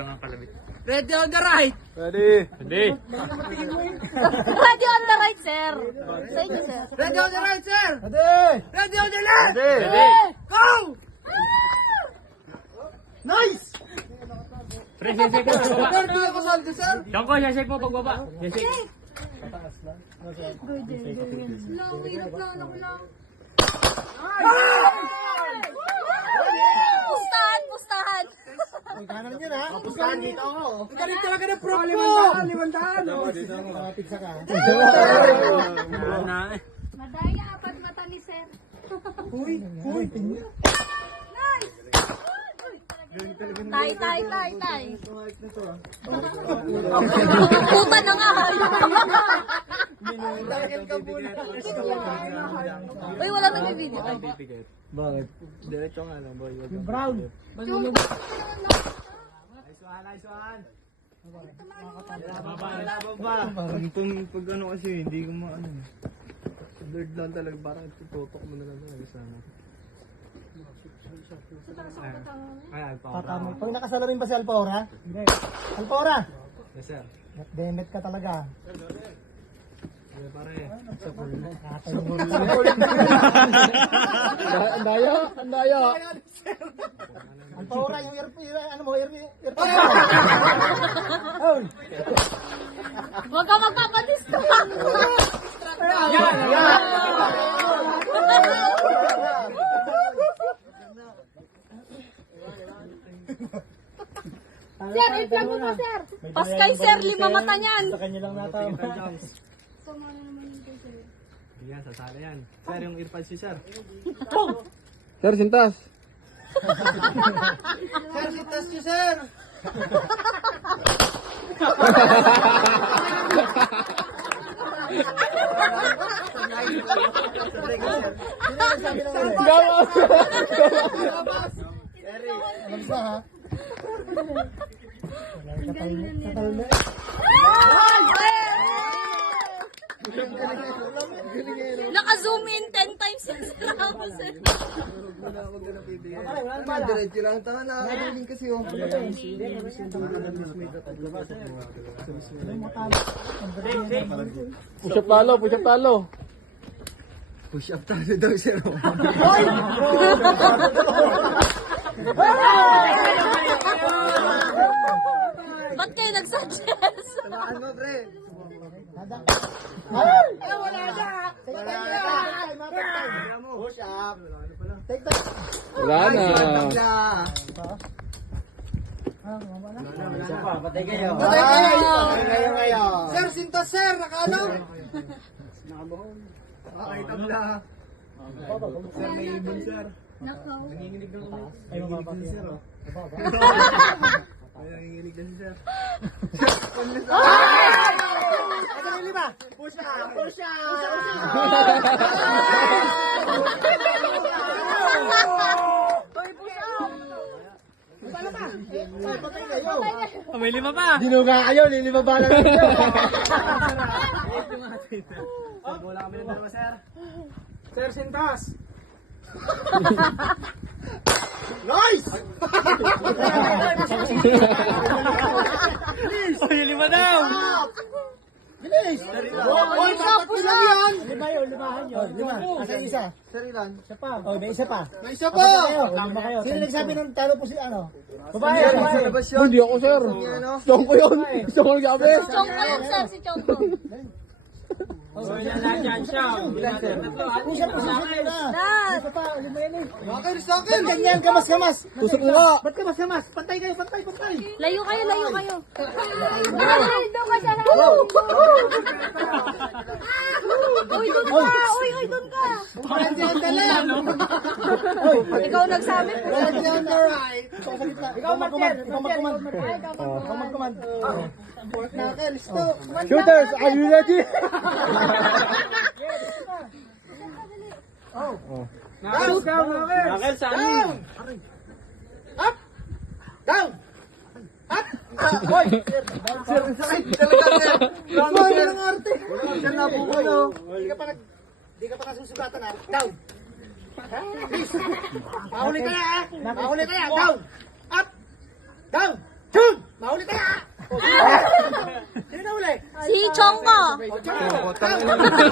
Ready on the right. Ready. Hindi. Ready on the right, sir. Sa inyo, sir. Ready on the right, sir. Ready. Ready on the left. Ready. Go! Nice. Pre, shake mo pagbaba. Sir, di ako saldo, sir. Jongko, shake mo pagbaba. Shake. Lang, hirap lang, anak lang. Pustahan, pustahan. Kanan yun ha. Pustahan dito ako. Galing talaga ng prop ko. Limandaan, limandaan. Pizza ka. Na eh. Madaya, apat mata ni sir. Uy. Uy. Tay, tay, tay, tay. Puta na nga. Uy, wala nagbibideo. Bakit? Diretso nga lang boy. Yung brown. Parang pag, pag ano kasi, hindi ko maano. Blurred lang talaga, parang tututok mo na lang talaga sana. Tatama. Pag nakasalamin ba si Alpora? Hindi. Alpora! Yes sir. Demet ka talaga. Ang dayo, ang dayo. Alpora, yung ear, ear, ano mo, ear, ear, Oh, Huwag ka magpapadista. Yan! Yan! Sir, i-plug mo pa, sir. Paskay, sir. Lima mata niyan. sa kanya lang natama. Yan, sasala yan. Sir, yung earpads si sir. Sir, sintas. Sir, sitas niyo, sir. Alam sa ha? Katal katal na. Naka-zoom in 10 times yung sir Ramos, sir. Diretso lang. Tanga na. Kasi, oh. Push up talo, push up talo. Push up tayo daw, sir. Ba't kayo nag-suggest? Ano, pre? Push up. Take that. Wala na. Patay kayo. Patay kayo. Kayo kayo. Sir, sintas, sir. Nakaano? Ay, tabla. Sir, may ibon sir. Nako. Nanginginig lang kami. Ay, nanginginig din sir, oh. Ay, nanginginig din si sir. Push up, push up. Oh, may lima pa. Dinuga kayo, lilibaba lang kayo. Wala kami ng dalawa, sir. Sir, sintas. nice! Oh, yung lima daw. Bilis! Oy, dapat ilang yan. Lima yun, limahan yun. lima. Asa isa? Sir, ilan? Isa pa. Oh, may isa pa. May isa pa. kayo. Lima kayo. Sino nagsabi ng talo po si ano? Babae, yun. Hindi ako, sir. Ano? Chong ko yun. Gusto ko nagsabi. Chongko yun, sir. Si Chongko. Ganyan? Kamas, kamas. Tusok mo nga. Ba't kamas, kamas? Pantay kayo, pantay, pantay. Layo kayo, layo kayo. Ay, doon ka siya. Uy, ka. Uy, uy, doon ka. Diyan ka lang. Nagsabi. On the right. Ikaw gitna. Ikaw mag-command. Ikaw go. Shooters, are you ready? Down. Nakel sa amin. Up. Down. Up. Hoy. Sir, sakit talaga, sir. Boy, ng arte. Sir, nabuhay, oh. Hindi ka pa nag... Hindi ka pa nasusugatan ha. Down. Mahuli ka na ha. Mahuli ka na. Down. Up. Down. Shoot. Mahuli ka na! Uli? Si Chongko. O, tsaka.